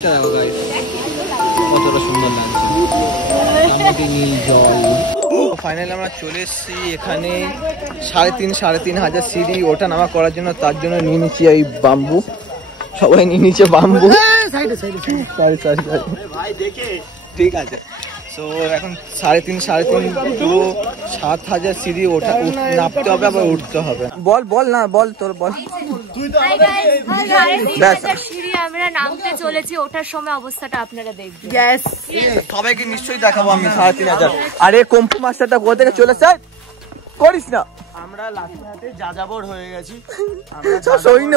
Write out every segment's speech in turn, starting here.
কতটা সুন্দর লাগছে নীল জল। ফাইনালি আমরা চলে এসেছি এখানে। 3,500 সিঁড়ি ওঠা নামা করার জন্য, তার জন্য নিয়ে নিচ্ছি এই বাম্বু। সবাই নিয়ে নিচ্ছে বাম্বু। ঠিক আছে, তো এখন 3.5 পুরো 7,000 সিঁড়ি ওঠা নামতে হবে, আবার উঠতে হবে। বল না, বল তোর বল। সিঁড়ি আমরা নামতে চলেছি, ওঠার সময় অবস্থাটা আপনারা দেখবেন। সবাইকে নিশ্চয়ই দেখাবো আমি 3,500। আরে কম্পু মাস্টারটা কোথা থেকে চলেছে করিস না। আমরা লাঠিহাটে যাযাবর হয়ে গেছি, সব সৈন্য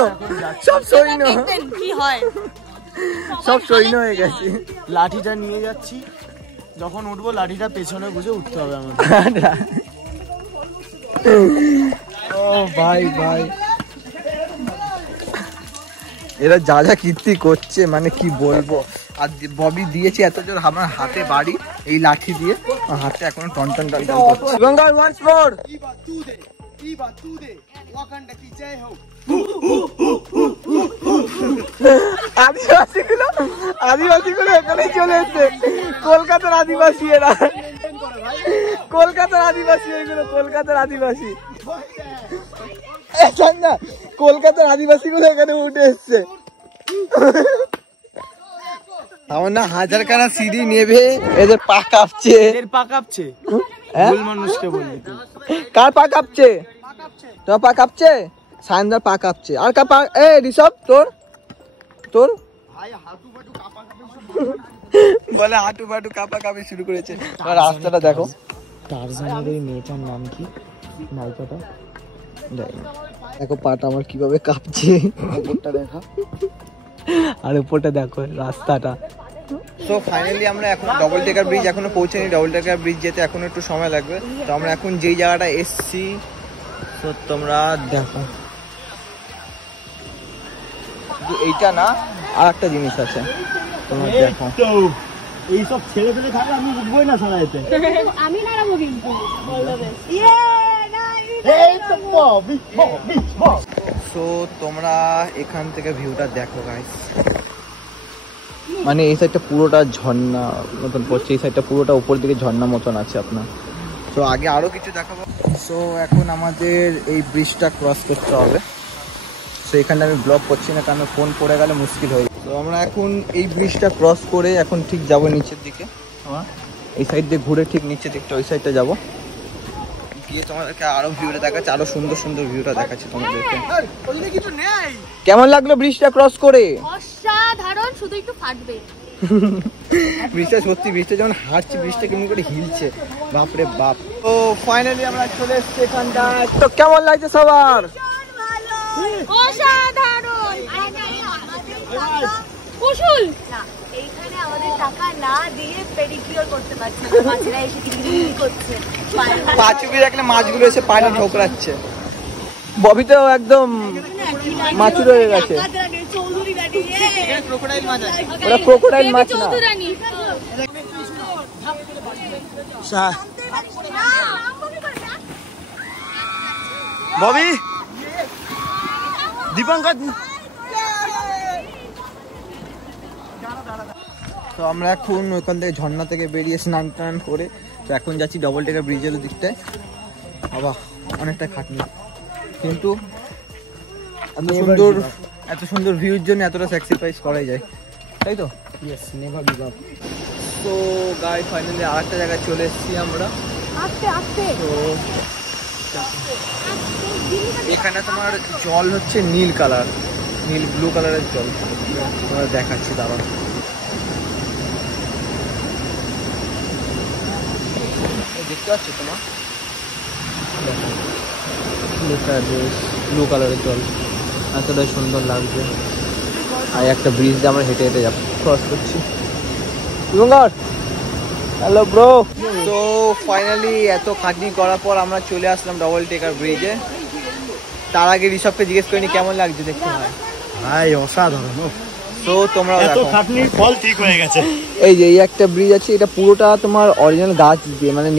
কি হয়, সব সৈন্য হয়ে গেছি। লাঠিটা নিয়ে যাচ্ছি, যখন উঠবো লাঠিটা পেছনে বুঝে উঠতে হবে আমাদের। ও ভাই এরা যা যা কীর্তি করছে মানে কি বলবো। আর ববি দিয়েছে এত জোর আমার হাতে বাড়ি এই লাঠি দিয়ে, হাতে এখনো টন করছে। গঙ্গার ওয়ান্স মোর আদিবাসীগুলো এখানে চলে এসছে। কলকাতার আদিবাসী এরা, কলকাতার আদিবাসী এগুলো, কলকাতার আদিবাসী। কলকাতার আদিবাসী গুলো এখানে উঠে এসছে। আমার না 1000 খানা সিঁড়ি নেবে, এদের পা কাঁপছে। মানুষকে বললি কার পা কাঁপছে? তোর পা কাঁপছে, সায়নদার পা কাঁপছে। আর কা পা ঋষভ তোর বলে হাঁটু ফাটু কাঁপাকাঁপি শুরু করেছে। রাস্তাটা দেখো। টারজানের ওই মেয়েটার নাম কি, নায়িকাটা? দেখো পাটা আমার কিভাবে কাঁপছে। উপরটা দেখা, আর উপরটা দেখো রাস্তাটা। তো ফাইনালি আমরা এখন ডবল টেকার ব্রিজ এখনো পৌঁছাইনি। ডবল টেকার ব্রিজ যেতে এখনো একটু সময় লাগবে। তো আমরা এখন যেই জায়গাটা এসছি, তো তোমরা দেখো, এইটা না আর একটা জিনিস আছে, তোমরা দেখো। এইসব ছেড়ে ফেলে থাকলে আমি উঠবোই না সারাইতে। আমি নাড়াবো কিন্তু। সো তোমরা এখান থেকে ভিউটা দেখো গাইস, মানে এই সাইডটা পুরোটা ঝর্ণা মতন পড়ছে, এই সাইডটা পুরোটা উপর দিকে ঝর্ণা মতন আছে আপনার। তো আগে আরো কিছু দেখাবো। সো এখন আমাদের এই ব্রিজটা ক্রস করতে হবে। সো এখানে আমি ব্লগ করছি না, কারণ ফোন পড়ে গেলে মুশকিল হয়ে যায়। তো আমরা এখন এই ব্রিজটা ক্রস করে এখন ঠিক যাবো নিচের দিকে। এই সাইড দিয়ে ঘুরে ঠিক নিচের দিকটা ওই সাইডটা যাবো, গিয়ে তোমাদেরকে আরো ভিউটা দেখাচ্ছে, আরো সুন্দর ভিউটা দেখাচ্ছে তোমাদেরকে। কেমন লাগলো ব্রিজটা ক্রস করে? অসাধারণ, শুধু একটু ফাটবে। ব্রিজটা সত্যি, ব্রিজটা যেমন হাঁটছে, ব্রিজটা কেমন করে হিলছে, বাপরে বাপ। তো ফাইনালি আমরা চলে এসেছি এখানটা। তো কেমন লাগছে সবার? অসাধারণ। কুশল না, এইখানে আমাদের টাকা না দিয়ে পেডিকিউর করতে পারছে না, মাছেরা এসে কিরকির করছে। পাঁচুবি রাখলে মাছগুলো এসে পায়না ঠোকরাচ্ছে। ববি তো একদম মাছুর হয়ে গেছে। ওরা ক্রোকোডাইল মাছ না। ববি, দীপঙ্কর। তো আমরা এখন ওখান থেকে ঝর্ণা থেকে বেরিয়ে স্নান টান করে তো এখন যাচ্ছি ডবল টেকার ব্রিজের দিকটায়। বাবা অনেকটা খাটনি, কিন্তু এত সুন্দর ভিউর জন্য এতটা স্যাক্রিফাইস করাই যায়, তাই তো? Yes, never give up. তো গাই ফাইনালি আরেকটা জায়গায় চলে এসেছি আমরা। তো এখানে তোমার জল হচ্ছে নীল কালার, নীল ব্লু কালারের জল। তোমার দেখাচ্ছি, দাঁড়াও। দেখতে পাচ্ছ তোমার ব্লু কালারের জল, এতটাই সুন্দর লাগছে। আর একটা ব্রিজ দিয়ে আমরা হেঁটে হেঁটে যাবো, ক্রস করছি। Hello bro. তো ফাইনালি এত খাটনি করার পর আমরা চলে আসলাম ডবল টেকার ব্রিজে। তার আগে ঋষভকে জিজ্ঞেস করিনি কেমন লাগছে দেখতে। ভাই অসাধারণ। তো তোমরা এত খাটনির ফল ঠিক হয়ে গেছে। এই যে এই একটা ব্রিজ আছে, এটা পুরোটা তোমার অরিজিনাল গাছ দিয়ে, মানে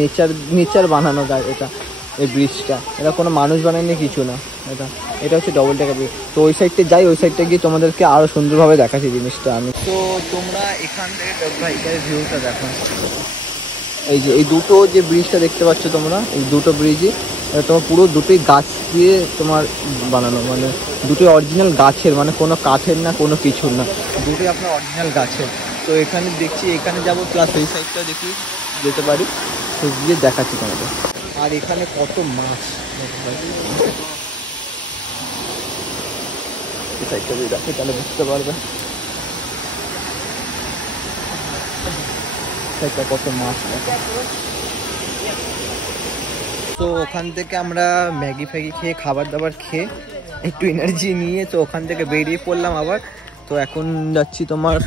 নেচার বানানো গাছ এটা। এই ব্রিজটা, এটা কোনো মানুষ বানায়নি কিছু না, এটা হচ্ছে ডবল ট্যাকার ব্রিজ। তো ওই সাইডটা যাই, ওই সাইডটা গিয়ে তোমাদেরকে আরো সুন্দরভাবে দেখাচ্ছি জিনিসটা আমি। তো তোমরা এখান থেকে এখানে ভিউটা দেখো, এই যে এই দুটো যে ব্রিজটা দেখতে পাচ্ছ তোমরা, এই দুটো ব্রিজই তোমার পুরো দুটোই গাছ দিয়ে তোমার বানানো, মানে দুটোই অরিজিনাল গাছের, মানে কোনো কাঠের না কোনো কিছুর না, দুটোই আপনার অরিজিনাল গাছের। তো এখানে দেখছি, এখানে যাবো, প্লাস এই সাইডটা দেখি যেতে পারি, তো গিয়ে দেখাচ্ছি তোমাদের। আর এখানে কত মাছ, এই সাইডটা যদি দেখো তাহলে বুঝতে পারবে সাইডটা কত মাছ। তো ওখান থেকে আমরা ম্যাগি ফ্যাগি খেয়ে, খাবার দাবার খেয়ে, একটু এনার্জি নিয়ে তো ওখান থেকে বেরিয়ে পড়লাম আবার। তো এখন যাচ্ছি তোমার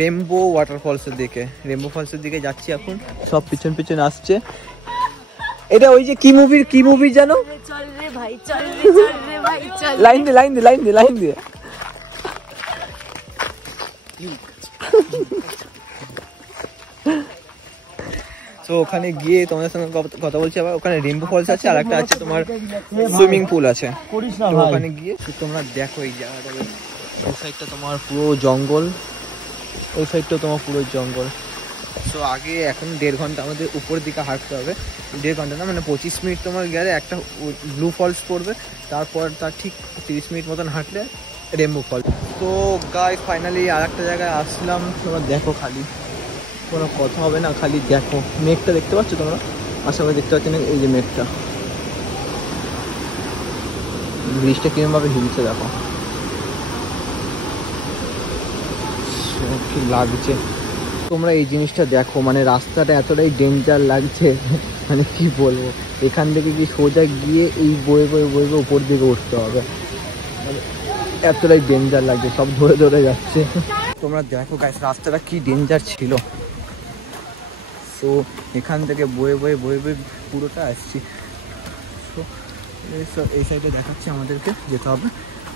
রেমবো ওয়াটারফলসের দিকে, রেমবো ফলসের দিকে যাচ্ছি এখন। সব পিছন পিছন আসছে। এটা ওই যে কি মুভির জানো, চল রে ভাই চল রে ভাই চল, লাইন দিয়ে তো ওখানে গিয়ে তোমাদের সঙ্গে কথা বলছি আবার। ওখানে রেমবো ফলস আছে, আর একটা আছে তোমার সুইমিং পুল আছে। তো ওখানে গিয়ে তোমরা দেখো এই জায়গাটা, ওই সাইডটা তোমার পুরো জঙ্গল, ওই সাইডটা তোমার পুরো জঙ্গল। তো আগে এখন 1.5 ঘন্টা আমাদের উপরের দিকে হাঁটতে হবে, 1.5 ঘন্টা না মানে 25 মিনিট তোমার গেলে একটা ব্লু ফলস পড়বে, তারপর তার ঠিক 30 মিনিট মতন হাঁটলে রেমবো ফলস। তো গাইস ফাইনালি আর একটা জায়গায় আসলাম, তোমরা দেখো, খালি কোনো কথা হবে না, খালি দেখো মেঘটা দেখতে পাচ্ছ তোমরা, আশা করি দেখতে পাচ্ছ না, এই যে মেঘটা, ব্রিজটা কিরমভাবে হিলছে দেখো, কি লাগছে। তোমরা এই জিনিসটা দেখো, মানে রাস্তাটা এতটাই ডেঞ্জার লাগছে, মানে কি বলবো, এখান থেকে কি সোজা গিয়ে এই বয়ে উপর দিকে উঠতে হবে, মানে এতটাই ডেঞ্জার লাগছে, সব ধরে যাচ্ছে। তোমরা দেখো গাইস রাস্তাটা কি ডেঞ্জার ছিল। তো এখান থেকে বয়ে পুরোটা আসছি। তো এই সাইডে দেখাচ্ছি আমাদেরকে যেতে হবে,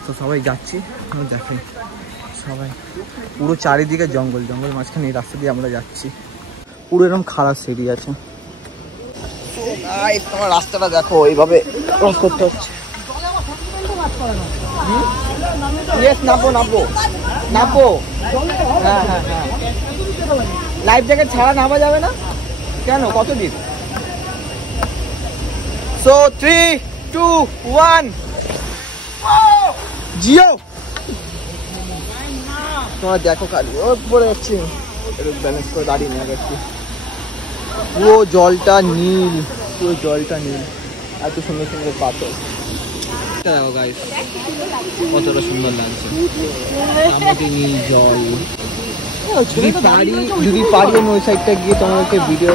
তো সবাই যাচ্ছি, দেখাই সবাই, পুরো চারিদিকে জঙ্গল, মাঝখানে এই রাস্তা দিয়ে আমরা যাচ্ছি, পুরো এরকম খারাপ সিঁড়ি আছে। তোমার রাস্তাটা দেখো, এইভাবে ক্রস করতে হচ্ছে। নামবো, হ্যাঁ, লাইফ জ্যাকেট ছাড়া নামা যাবে না কেন, কত দিন। সো 3, 2, 1 জিও। তোমরা দেখো খালি পড়ে যাচ্ছে, ব্যালেন্স করে দাঁড়িয়ে নিয়ে যাচ্ছি। পুরো জলটা নীল, এত সুন্দর পাথর। দেখো গাইস কতটা সুন্দর লাগছে, নীল জল। যদি পারি আমি ওই সাইডটা গিয়ে তোমাদেরকে ভিডিও